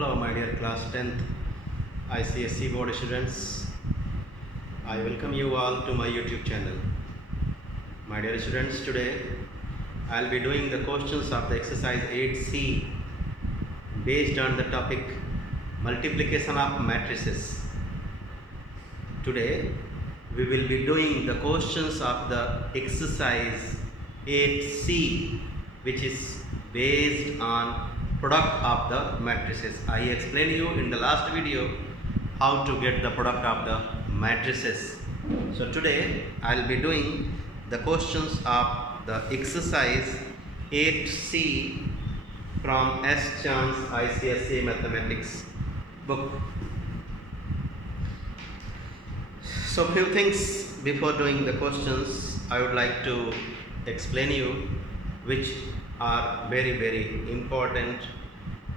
Hello my dear class 10th ICSE board students. I welcome you all to my YouTube channel. My dear students, today I will be doing the questions of the exercise 8C based on the topic multiplication of matrices. Today we will be doing the questions of the exercise 8C, which is based on product of the matrices. I explained you in the last video how to get the product of the matrices. So today I will be doing the questions of the exercise 8C from S. Chance ICSE Mathematics book. So few things before doing the questions I would like to explain you, which are very important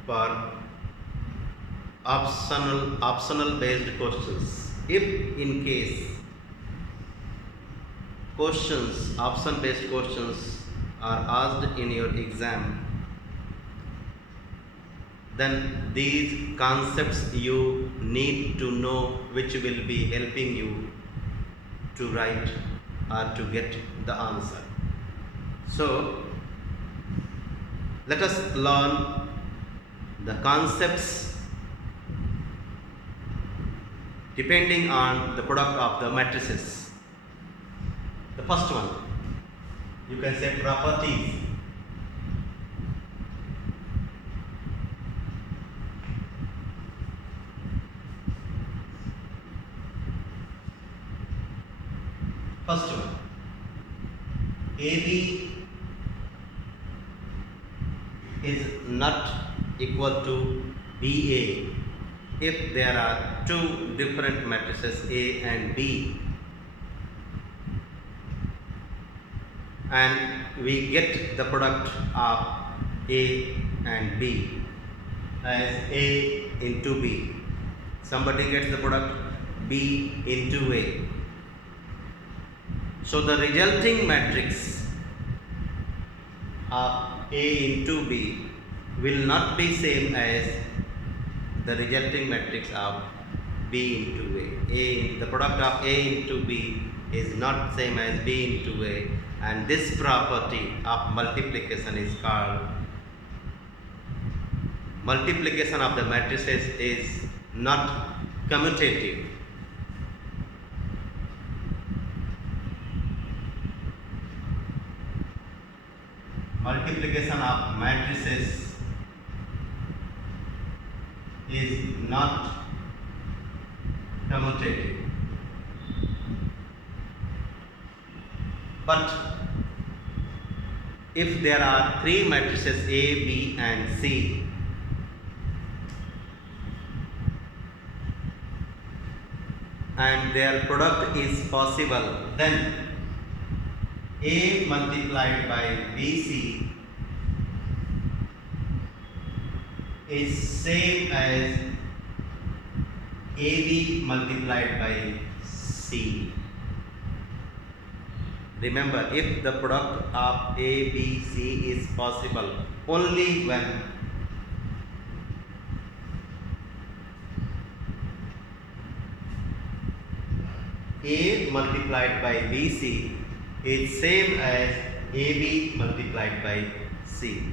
for optional based questions. If in case option based questions are asked in your exam, then these concepts you need to know, which will be helping you to write or to get the answer. So let us learn the concepts depending on the product of the matrices. The first one, you can say properties. First one, AB is not equal to BA if there are two different matrices A and B, and we get the product of A and B as A into B. Somebody gets the product B into A. So the resulting matrix of A into B will not be same as the resulting matrix of B into A. The product of A into B is not same as B into A, and this property of multiplication is called multiplication of the matrices is not commutative. Multiplication of matrices is not commutative. But if there are three matrices A, B and C, and their product is possible, then A multiplied by BC is same as AB multiplied by C. Remember, if the product of A, B, C is possible only when A multiplied by BC is same as AB multiplied by C.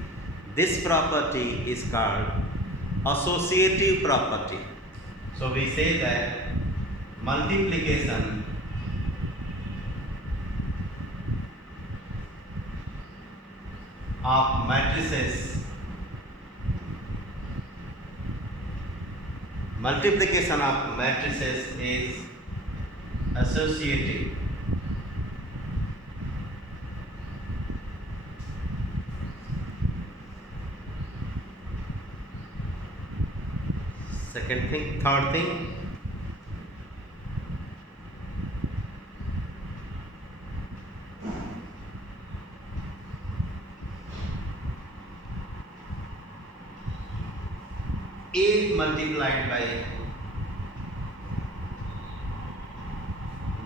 This property is called associative property. So we say that multiplication of matrices is associative. Second thing, third thing, A multiplied by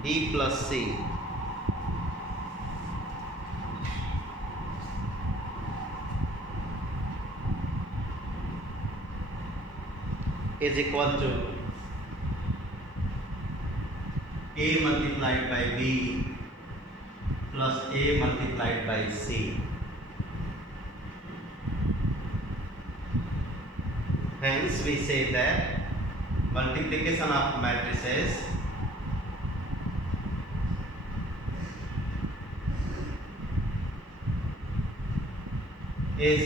B plus C is equal to A multiplied by B plus A multiplied by C. Hence we say that multiplication of matrices is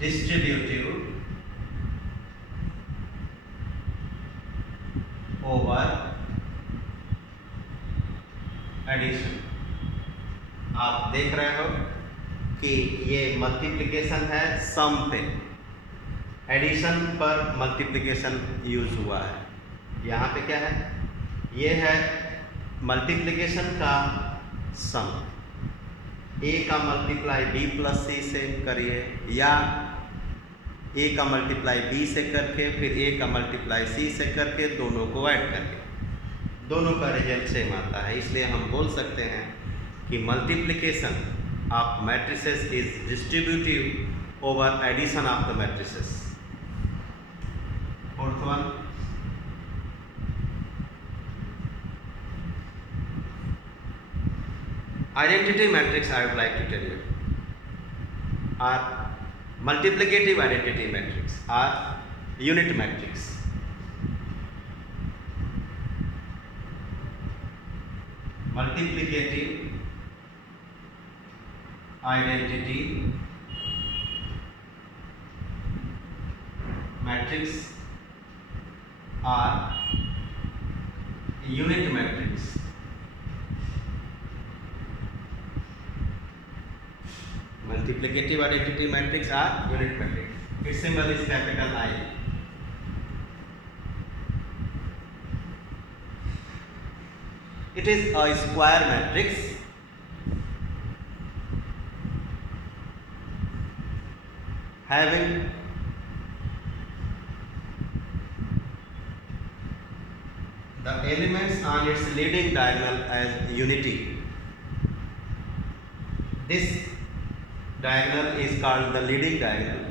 distributive over addition. आप देख रहे हो कि ये multiplication है सम पे, addition पर multiplication use हुआ है. यहाँ पे क्या है, ये है मल्टीप्लिकेशन का सम. ए का मल्टीप्लाई बी प्लस सी से करिए, या ए का मल्टीप्लाई बी से करके फिर ए का मल्टीप्लाई सी से करके दोनों को ऐड करके दोनों का रिजल्ट सेम आता है. इसलिए हम बोल सकते हैं कि multiplication of matrices is distributive over addition of the matrices. Fourth one, identity matrix I would like to tell you are multiplicative identity matrix or unit matrix. Multiplicative identity matrix or unit matrix. Multiplicative identity matrix or unit matrix. Its symbol is capital I. It is a square matrix having the elements on its leading diagonal as unity. This diagonal is called the leading diagonal,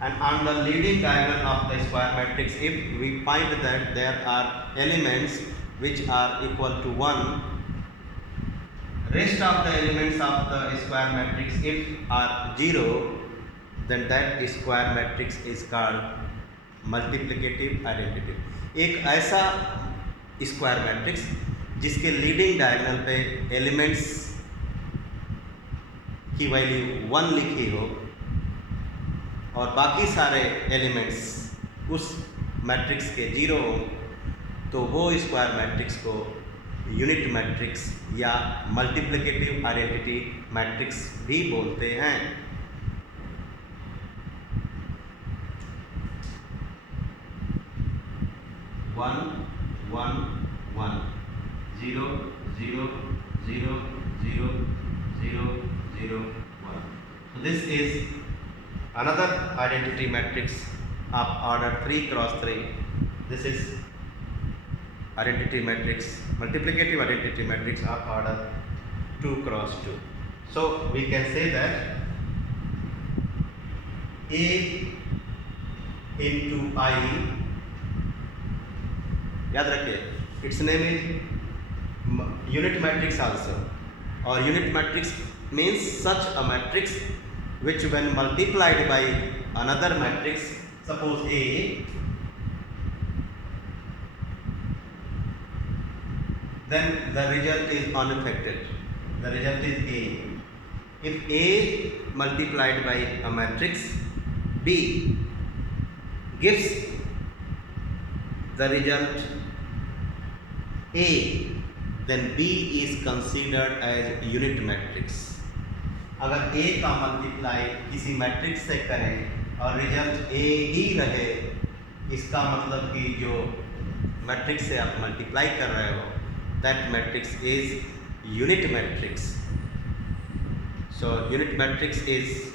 and on the leading diagonal of the square matrix, if we find that there are elements which are equal to 1, rest of the elements of the square matrix if are 0, then that square matrix is called multiplicative identity. एक ऐसा square matrix जिसके leading diagonal पे elements की value 1 लिखी हो और बाकी सारे एलिमेंट्स उस मैट्रिक्स के 0 हो, तो वो स्क्वायर मैट्रिक्स को यूनिट मैट्रिक्स या मल्टीप्लिकेटिव आइडेंटिटी मैट्रिक्स भी बोलते हैं. One one one 0 0 0 0 0 0 1. So this is another identity matrix of order 3 cross 3. This is identity matrix, multiplicative identity matrix of order 2 cross 2. So we can say that A into I, याद रखिए, its name is unit matrix also, or unit matrix means such a matrix which when multiplied by another matrix, suppose A, then the result is unaffected. The result is A. If A multiplied by a matrix B gives the result A, then B is considered as unit matrix. अगर A का multiply किसी matrix से करें और result A ही रहे, इसका मतलब कि जो मैट्रिक्स से आप मल्टीप्लाई कर रहे हो, that matrix is unit matrix. So unit matrix is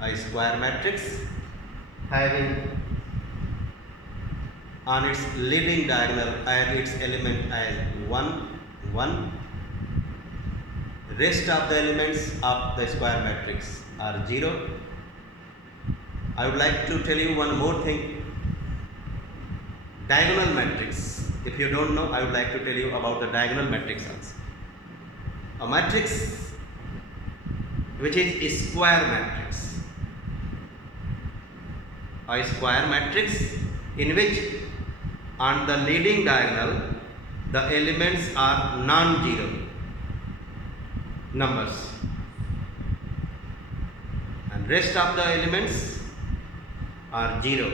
a square matrix having on its leading diagonal and its element as 1 1. Rest of the elements of the square matrix are 0. I would like to tell you one more thing. diagonal matrix. If you don't know, I would like to tell you about the diagonal matrix also. A matrix which is a square matrix. A square matrix in which on the leading diagonal the elements are non-zero numbers and rest of the elements are zero,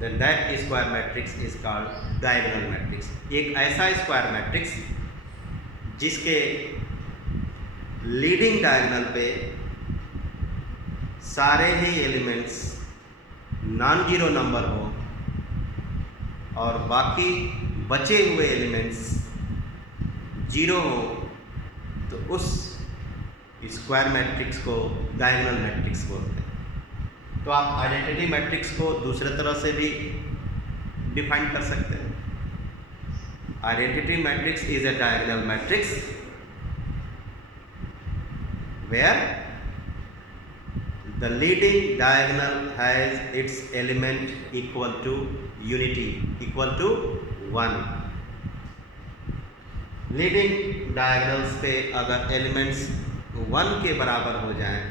then that square matrix is called diagonal matrix. एक ऐसा square matrix जिसके leading diagonal पे सारे ही elements non zero number हो और बाकी बचे हुए एलिमेंट्स जीरो हो, तो उस स्क्वायर मैट्रिक्स को डायगोनल मैट्रिक्स बोलते हैं। तो आप आइडेंटिटी मैट्रिक्स को दूसरे तरह से भी डिफाइन कर सकते हैं। Identity matrix is a diagonal matrix where the leading diagonal has its element equal to unity, equal to 1. Leading diagonals पे अगर एलिमेंट्स 1 के बराबर हो जाएं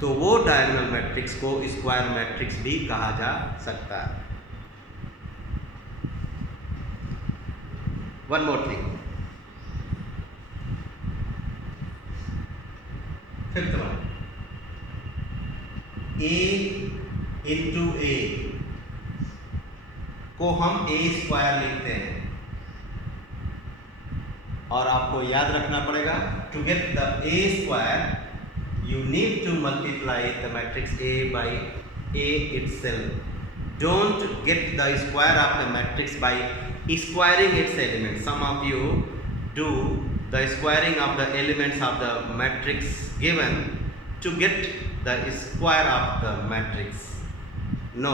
तो वो डायगोनल मैट्रिक्स को स्क्वायर मैट्रिक्स भी कहा जा सकता है। One more thing, fifth one, a into a को हम a स्क्वायर लिखते हैं और आपको याद रखना पड़ेगा, to get the a square you need to multiply the matrix a by a itself. Don't get the square of the matrix by squaring its elements. Some of you do the squaring of the elements of the matrix given to get the square of the matrix. No.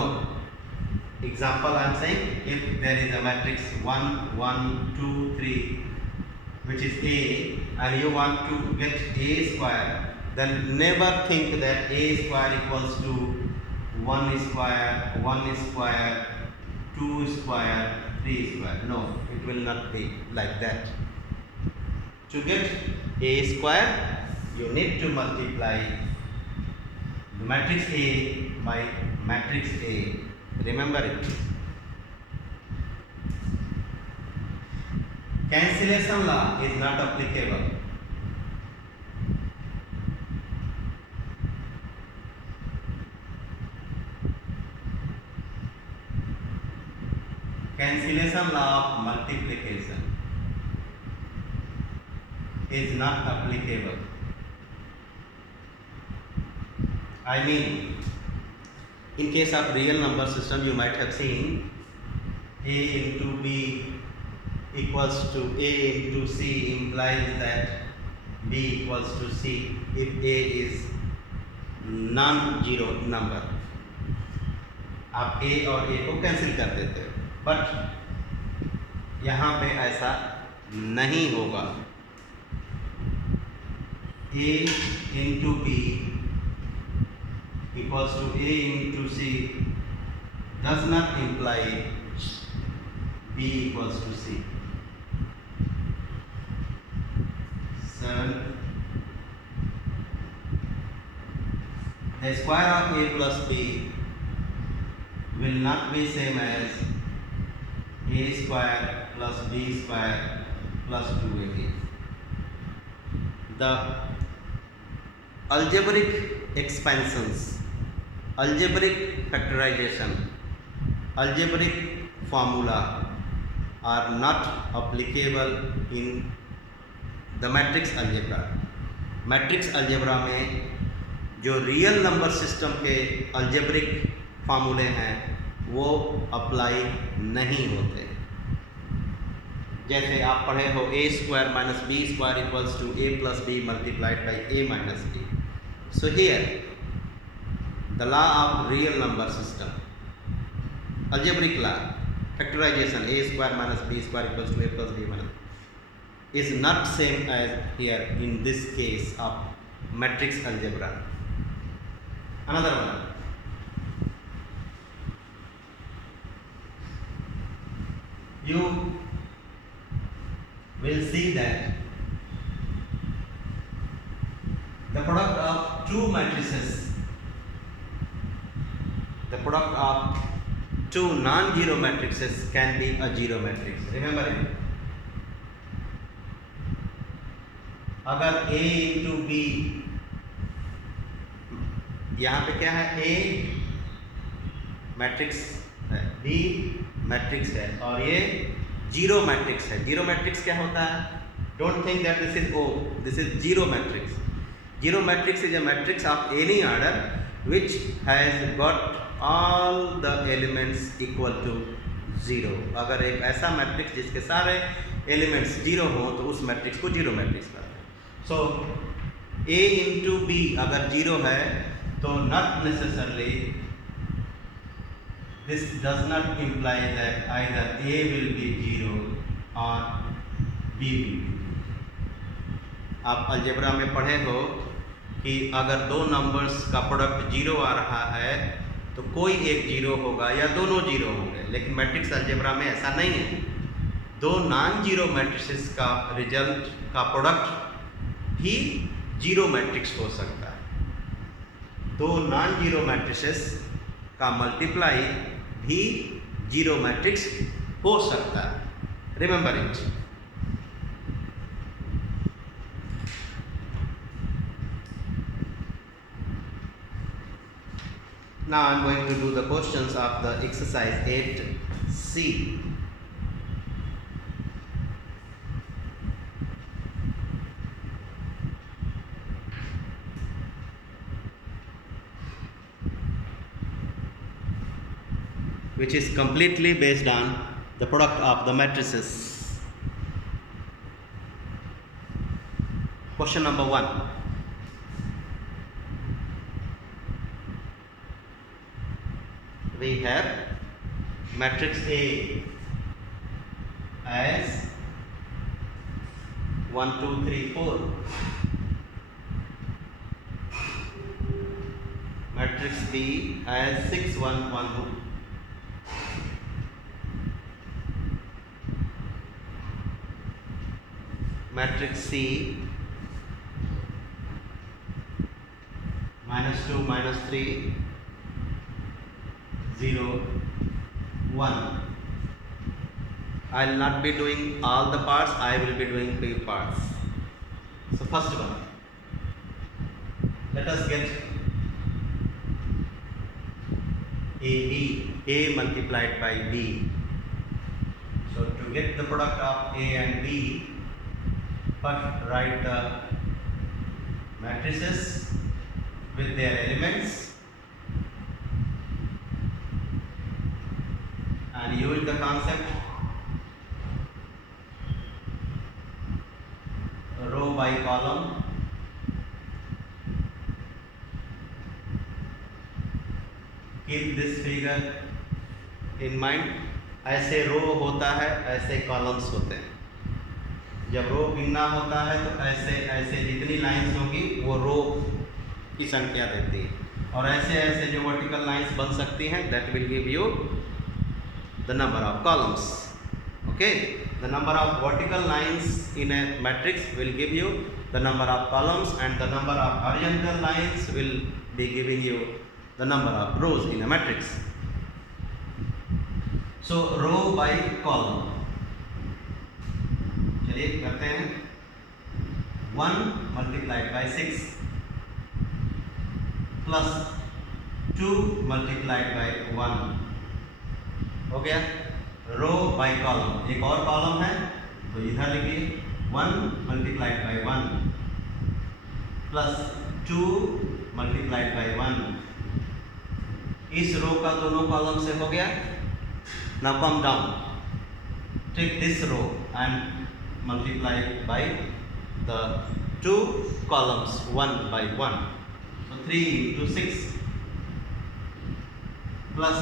Example I am saying, if there is a matrix 1, 1, 2, 3 which is A and you want to get A square, then never think that A square equals to 1 square, 1 square, 2 square, 3 square. No, it will not be like that. To get A square, you need to multiply the matrix A by matrix A. Remember it. Cancellation law is not applicable. Cancellation law of multiplication is not applicable. I mean, in case of real number system, you might have seen A into B equals to A into C implies that B equals to C if A is non-zero number. आप A और A को cancel कर देते हो, but यहाँ पे ऐसा नहीं होगा। A into B equals to A into C does not imply B equals to C. 7. The square of A plus B will not be same as A square plus B square plus 2AB. The algebraic expansions, algebraic factorization, algebraic formula are not applicable in the matrix algebra. Matrix algebra में जो real number system के algebraic फार्मूले हैं वो apply नहीं होते। जैसे आप पढ़े हो a square minus b square equals to a plus b multiplied by a minus b. So here the law of real number system, algebraic law, factorization a square minus b square equals to a plus b minus, is not same as here in this case of matrix algebra. Another one, you will see that the product of two matrices, the product of two non-zero matrices can be a zero matrix. Remember it. अगर A into B, यहाँ पे क्या है, A matrix है, B matrix है और ये zero matrix है. जीरो मैट्रिक्स क्या होता है? Don't think that this is O, this is zero matrix. Zero matrix is a matrix of any order which has got all the elements equal to zero. अगर एक ऐसा matrix जिसके सारे elements zero हो तो उस मैट्रिक्स को zero matrix कहते हैं. सो A into B अगर जीरो है तो not necessarily this does not imply that either A will be zero or B will be. आप अलजेब्रा में पढ़े हो कि अगर दो नंबर्स का प्रोडक्ट जीरो आ रहा है तो कोई एक जीरो होगा या दोनों जीरो होंगे, लेकिन मैट्रिक्स अलजेब्रा में ऐसा नहीं है. दो नॉन जीरो मैट्रिसेस का रिजल्ट का प्रोडक्ट भी जीरो मैट्रिक्स हो सकता है. दो नॉन जीरो मैट्रिसेस का मल्टीप्लाई भी जीरो मैट्रिक्स हो सकता है. Remember it. Now I am going to do the questions of the exercise 8C. Which is completely based on the product of the matrices. Question number 1. We have matrix A as 1 2 3 4, matrix B as 6 1 1 2, matrix C -2 -3 0 1. I will not be doing all the parts, I will be doing few parts. So first one, let us get AB, A multiplied by B. So to get the product of A and B, first write the matrices with their elements and use the concept row by column. Keep this figure in mind. ऐसे रो होता है, ऐसे columns होते हैं. जब रो गिनना होता है तो ऐसे ऐसे जितनी लाइंस होंगी वो रो की संख्या देती है, और ऐसे ऐसे जो वर्टिकल लाइंस बन सकती हैं that will give you the number of columns. Okay, the number of vertical lines in a matrix will give you the number of columns, and the number of horizontal lines will be giving you the number of rows in a matrix. So row by column. चलिए करते हैं. 1 multiplied by 6 plus 2 multiplied by 1 हो गया. रो by column, एक और column है तो इधर लिखिए 1 multiplied by 1 plus 2 multiplied by 1. इस रो का दोनों कॉलम से हो गया. Now come down, take this row and multiply by the two columns 1 by 1. So 3 into 6 plus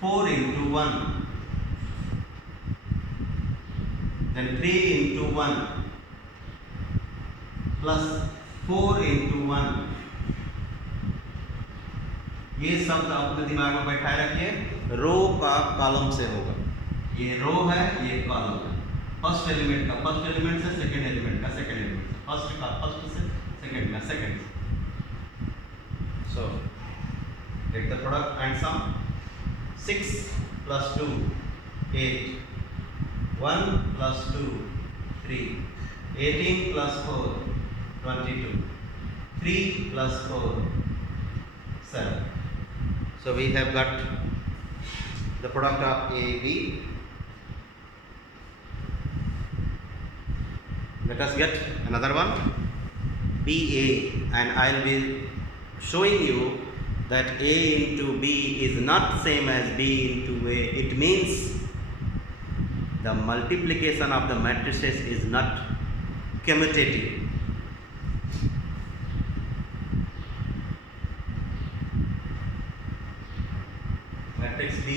4 into 1, then 3 into 1 plus 4 into 1. ये शब्द अपने दिमाग में बैठाए रखिए. रो का कॉलम से होगा, ये रो है, ये कॉलम है। फर्स्ट एलिमेंट का फर्स्ट एलिमेंट से सेकंड एलिमेंट का सेकंड एलिमेंट, फर्स्ट का फर्स्ट से सेकंड का second. So get the product and sum. 6 plus 2 8, 1 plus 2 3, 18 plus 4 22, 3 plus 4 7. So we have got the product of A, B. Let us get another one, B, A, and I will be showing you that A into B is not same as B into A. It means the multiplication of the matrices is not commutative. Matrix B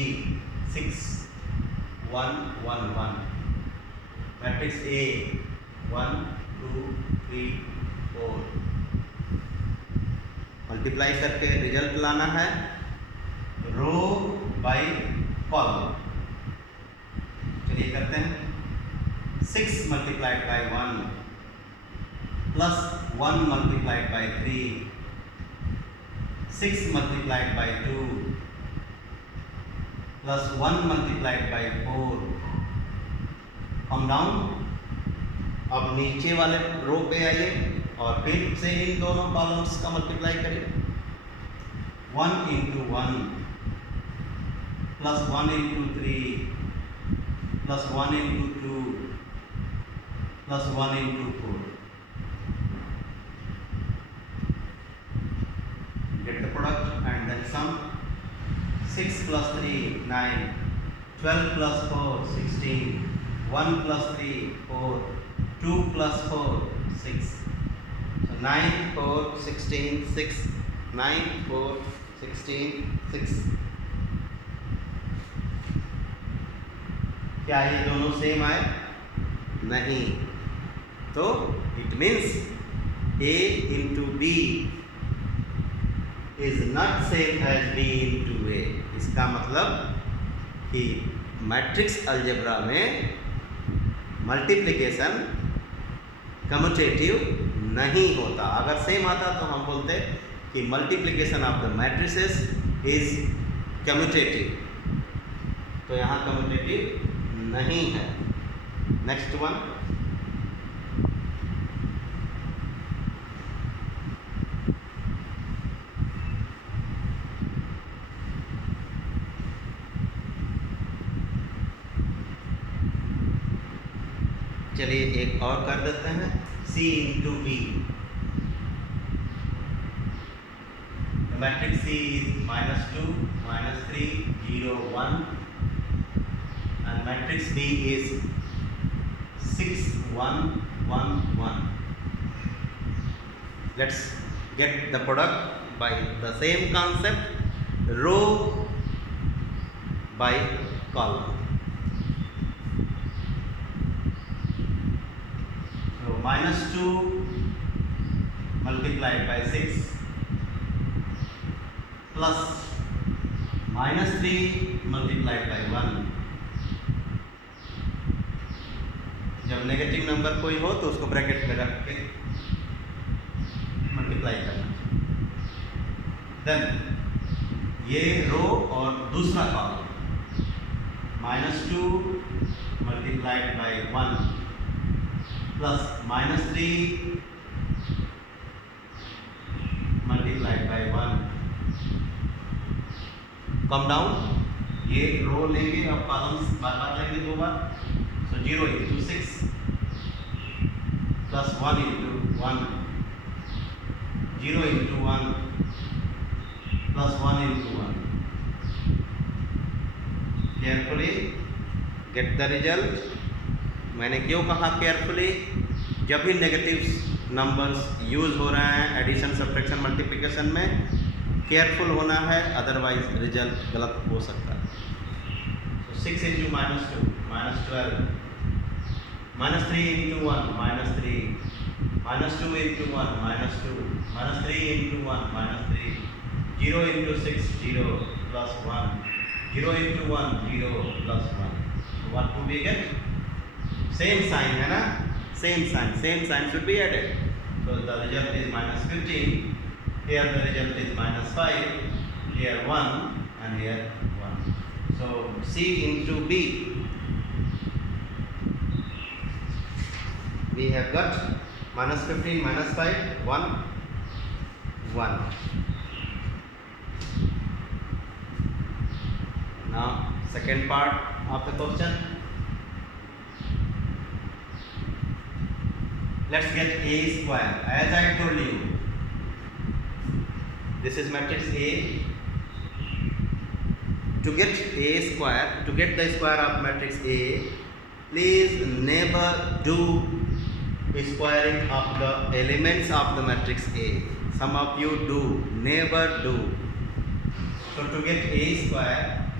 6 1 1 1. Matrix A 1 2 3 4. Multiply करके result लाना है रो by column. चलिए करते हैं। 6 multiplied by 1 plus 1 multiplied by 3, 6 multiplied by 2 plus 1 multiplied by 4। Come down. अब नीचे वाले रो पे आइए और फिर से इन दोनों कॉलम्स का मल्टीप्लाई करें। 1 into 1 plus 1 into 3 plus 1 into 2 plus 1 into 4। Get the product and then sum. 6 plus 3 9, 12 plus 4 16, 1 plus 3 4, 2 plus 4 6. 9 4 16 6, 9 4 16 6। क्या ये दोनों सेम आए? नहीं। तो it means A into B is not same as B into A। इसका मतलब कि मैट्रिक्स अलजेब्रा में मल्टीप्लिकेशन कम्यूटेटिव नहीं होता। अगर सेम आता तो हम बोलते कि multiplication of the matrices is commutative. तो यहाँ कम्यूटेटिव नहीं है। नेक्स्ट वन, चलिए एक और कर देते हैं। C into B। The matrix C is -2 -3 0 1 and matrix B is 6 1 1 1. Let's get the product by the same concept, row by column. -2 multiplied by 6 plus -3 multiplied by 1। जब नेगेटिव नंबर कोई हो तो उसको ब्रैकेट में रख के मल्टीप्लाई करना। Then ये रो और दूसरा column -2 multiplied by 1 plus -3 multiplied by 1। Come down. ये रो लेंगे, अब कॉलम्स बार बार लेंगे दो बार। सो 0 into 6 plus 1 into 1, 0 into 1 plus 1 into 1। Carefully get the result. मैंने क्यों कहा केयरफुली? जब भी नेगेटिव नंबर्स यूज हो रहे हैं एडिशन सब्ट्रैक्शन मल्टीप्लिकेशन में, केयरफुल होना है, अदरवाइज रिजल्ट गलत हो सकता है। तो 6 into -2 -12, -3 into 1 -3, -2 into 1 -2, -3 into 1 -3, 0 into 6 0 plus 1, 0 into 1 0 plus 1। what do we get? Same sign है ना, same sign should be added. So the result is minus 15. Here the result is minus 5. Here 1 and here 1. So C into B. We have got minus 15, minus 5, 1, 1. Now second part of the question. Let's get A square. As I told you, this is matrix A. To get A square, to get the square of matrix A, please never do squaring of the elements of the matrix A. Some of you do, never do. So to get A square,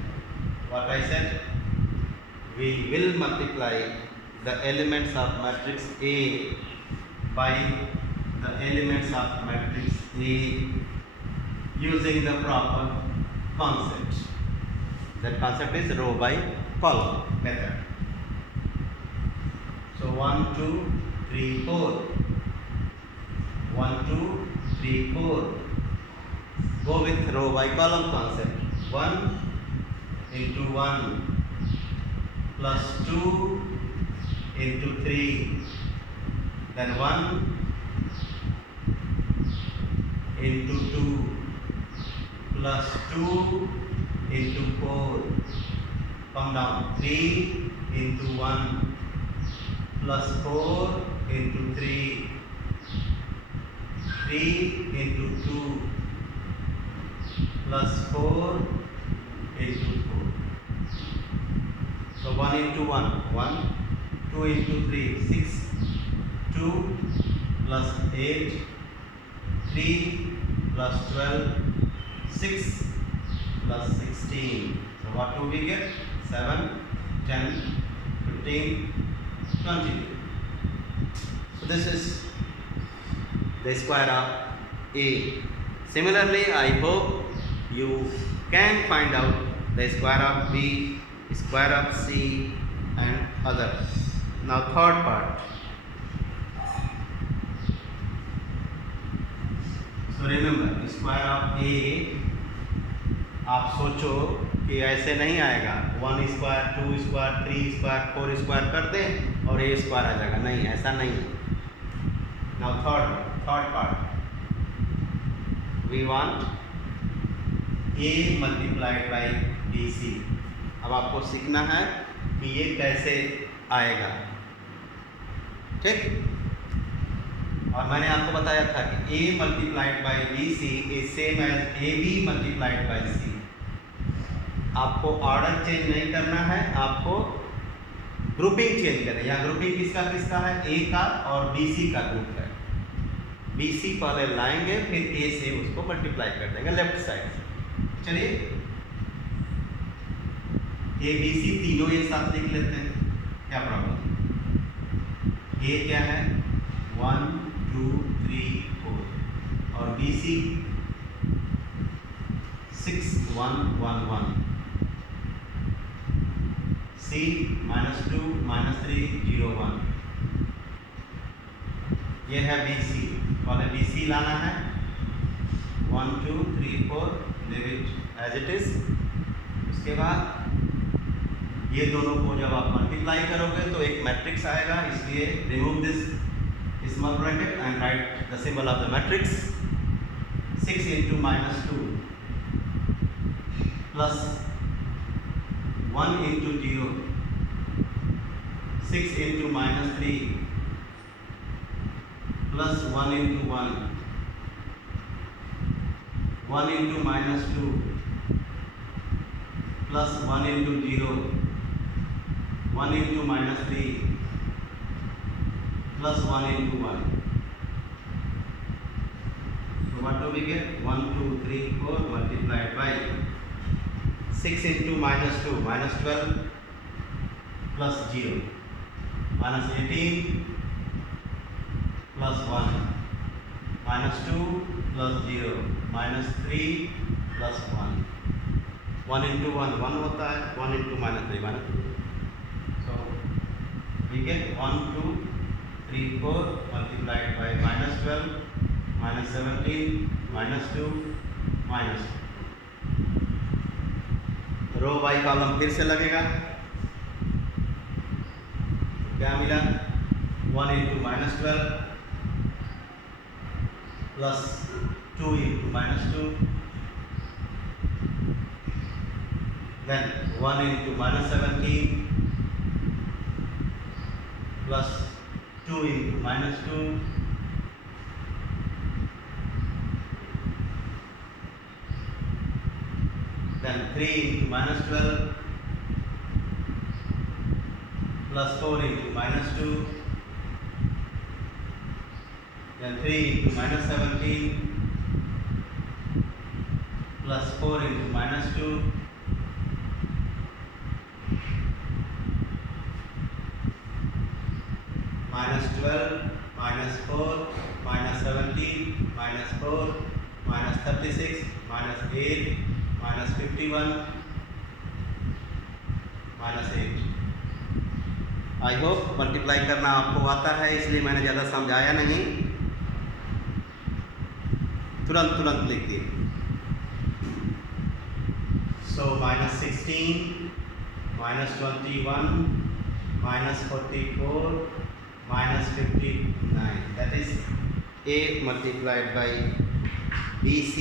what I said, we will multiply the elements of matrix A by the elements of matrix A using the proper concept. That concept is row by column method. So 1, 2, 3, 4. 1, 2, 3, 4. Go with row by column concept. 1 into 1 plus 2 into 3. Then 1 into 2 plus 2 into 4. Come down. 3 into 1 plus 4 into 3. 3 into 2 plus 4 into 4. So 1 into 1, 1, 2 into 3, 6, 2 plus 8, 3 plus 12, 6 plus 16. So what do we get? 7, 10, 15, 20. So this is the square of A. Similarly, I hope you can find out the square of B, square of C and others. Now third part. So remember, square of A, आप सोचो कि ऐसे नहीं आएगा 1 square 2 square 3 square 4 square कर दें और A square आ जाएगा, नहीं, ऐसा नहीं है. Now third part, we want A multiplied by BC. अब आपको सीखना है कि ये कैसे आएगा, ठीक. और मैंने आपको बताया था कि A multiplied by BC is same as AB multiplied by C. आपको ऑर्डर चेंज नहीं करना है, आपको ग्रुपिंग चेंज करना है. यहाँ ग्रुपिंग किसका है? A का और BC का ग्रुप है. BC पहले लाएंगे, फिर A से उसको मल्टीप्लाई कर देंगे लेफ्ट साइड से. चलिए ABC तीनों एक साथ लिख लेते हैं, क्या प्रॉब्लम. A क्या है? 1, 2, 3, 4 और BC 6, 1, 1, 1. C -2, -3, 0, 1. ये है BC. पहले BC लाना है. 1, 2, 3, 4 leave it as it is. उसके बाद ये दोनों को जब आप मल्टीप्लाई करोगे तो एक मैट्रिक्स आएगा, इसलिए remove this small bracket and write the symbol of the matrix. 6 into -2 plus 1 into 0, 6 into -3 plus 1 into 1, 1 into -2 plus 1 into 0, 1 into -3 plus 1 into 1. So what do we get? 1, 2, 3, 4 multiplied by 6 into -2, -12 plus 0, -18 plus 1, -2 plus 0, -3 plus 1. 1 into 1 1 होता है, 1 into -3 -2. we get 1 2 3 4 multiplied by minus 12 minus 17 minus 2 minus 2। Row by column फिर से लगेगा, क्या मिला 1 into minus 12 plus 2 into minus 2 then 1 into minus 17 plus 2 into minus 2 then 3 into minus 12 plus 4 into minus 2 then 3 into minus 17 plus 4 into minus 2 minus 12 minus 4 minus 17 minus 4 minus 36 minus 8 minus 51 minus 8। I hope multiply करना आपको आता है, इसलिए मैंने ज़्यादा समझाया नहीं, तुरंत लिख दिए। So minus 16 minus 21 minus 44 minus 59, that is A multiplied by BC।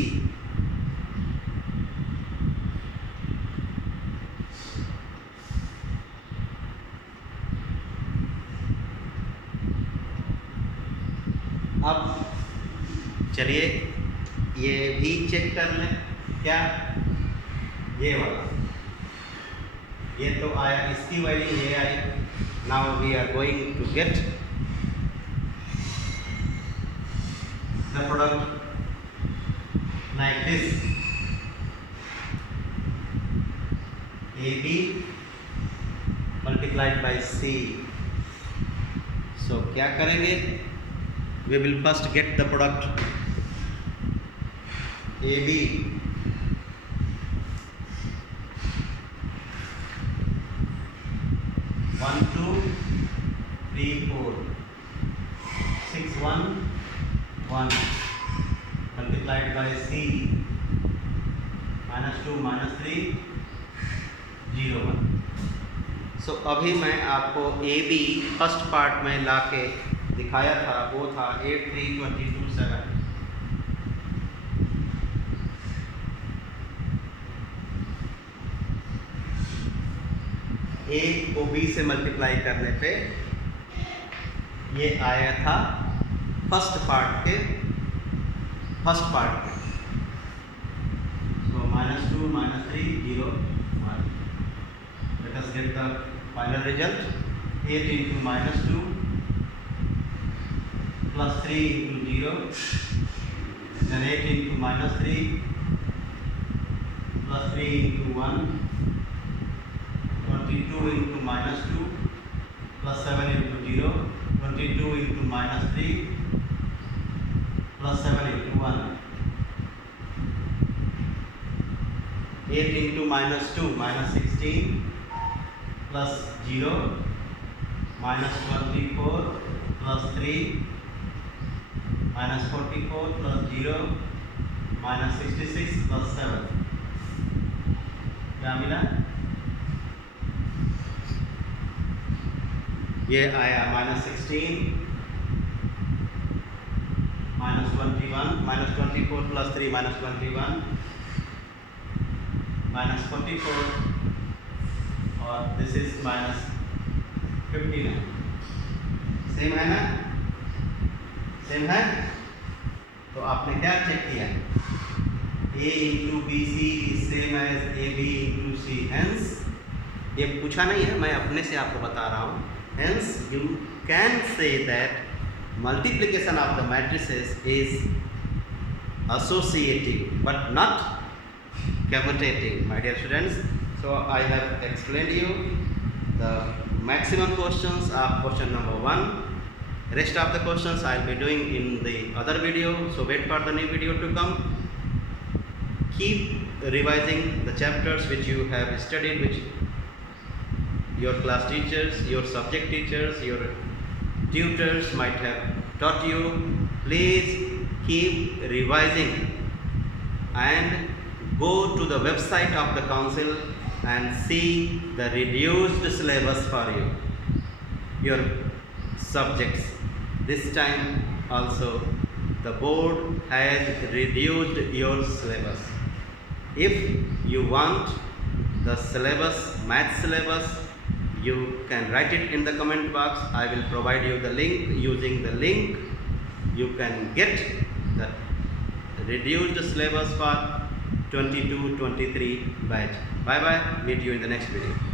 अब चलिए ये भी चेक कर लें, क्या ये वाला, ये तो आया, इसकी वैल्यू ये आई। Now we are going to get the product like this, AB multiplied by C। so क्या करेंगे, we will first get the product AB one two three four 6 1 1 multiplied by C minus 2 minus 3 0 1। सो अभी मैं आपको A B first part में ला के दिखाया था, वो था 8 3 22 7। ए को बी से मल्टीप्लाई करने पे ये आया था फर्स्ट पार्ट में। So minus 2 minus 3 0 1। Let us get the final result, 8 into minus 2 plus 3 into 0 then 8 into minus 3 plus 3 into 1 22 into minus 2 plus 7 into 0 22 into minus 3 plus 7 into 1 8 into minus 2 minus 16 plus 0 minus 24 plus 3 minus 44 plus 0 minus 66 plus 7। क्या मिला, ये आया minus 16 minus 21 minus 24 plus 3 minus 21 minus 44 और this is minus 59। Same है ना, same है। तो आपने क्या चेक किया, A into B C is same as A B into C, hence ये पूछा नहीं है, मैं अपने से आपको बता रहा हूँ। Hence, you can say that multiplication of the matrices is associative but not commutative, my dear students. So, I have explained you the maximum questions of question number 1. Rest of the questions I will be doing in the other video. So, wait for the new video to come. Keep revising the chapters which you have studied, which your class teachers, your subject teachers, your tutors might have taught you. Please keep revising and go to the website of the council and see the reduced syllabus for you, your subjects. This time also the board has reduced your syllabus. If you want the syllabus, math syllabus, you can write it in the comment box. I will provide you the link. Using the link you can get the reduced syllabus for 22-23 batch. Bye bye. Meet you in the next video.